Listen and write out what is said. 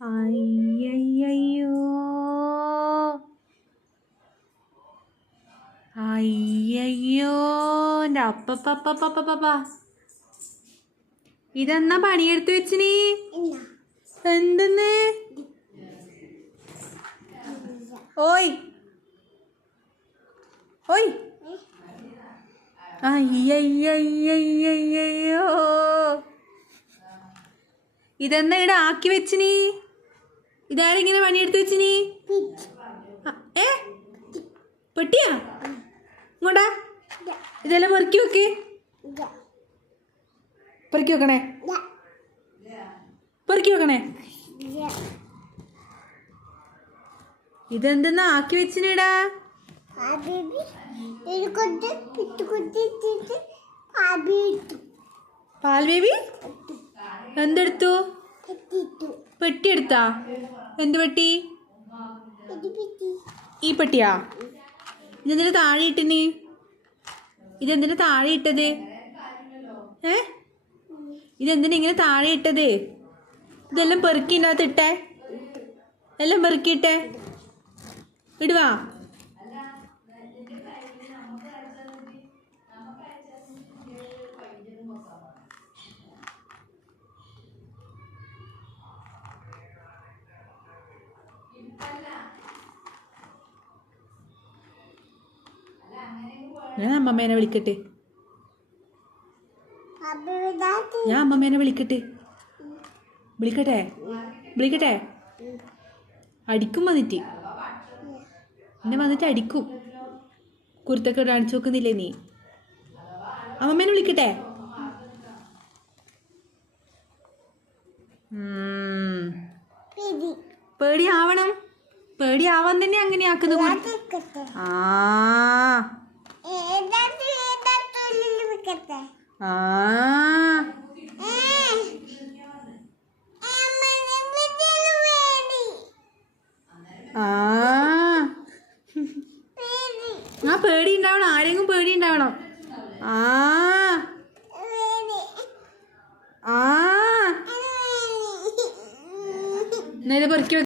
അയ്യയ്യോ അയ്യയ്യോ എൻ്റെ അപ്പപ്പപ്പപ്പപ്പ ഇതെന്നാ പണിയെടുത്ത് വെച്ചിനി എന്തെന്ന് ഓയ് ഓയ് അയ്യയ്യയ്യയ്യോ ഇതെന്നാ ഇവിടെ ആക്കി വെച്ചിനി ഇതാരെങ്ങനെ പണിയെടുത്ത് വെച്ചിനി പെട്ടിയാ ഇങ്ങോട്ടാ ഇതെല്ലാം പെറുക്കി വെക്ക് പെറുക്കി വെക്കണേ പെറുക്കി വെക്കണേ ഇതെന്തെന്നാ ആക്കി വെച്ചിനിടാ പാൽ ബേബി എന്തെടുത്തു പെട്ടി എടുത്താ എന്ത് പെട്ടി ഈ പെട്ടിയാ ഇതെന്തിനാ താഴെ ഇട്ടിന് ഇതെന്തിനാ താഴെ ഇട്ടത് ഇതെന്തിനാ ഇങ്ങനെ താഴെ ഇട്ടത് ഇതെല്ലാം പെറുക്കി ഇതിനകത്ത് ഇട്ടേ എല്ലാം പെറുക്കിയിട്ടേ ഇടുവാ ഞാൻ അമ്മമ്മേനെ വിളിക്കട്ടെ ഞാൻ അമ്മമ്മേനെ വിളിക്കട്ടെ വിളിക്കട്ടെ അടിക്കും വന്നിട്ട് എന്നെ വന്നിട്ട് അടിക്കും കുരുത്തൊക്കെ കാണിച്ചു നോക്കുന്നില്ലേ നീ അമ്മമ്മേനെ വിളിക്കട്ടെ പേടിയാവണം പേടിയാവാൻ തന്നെ അങ്ങനെ ആക്കുന്നു പേടി ഉണ്ടാവണം ആരെങ്കിലും പേടി ഉണ്ടാവണം നേരെ പെറുക്കി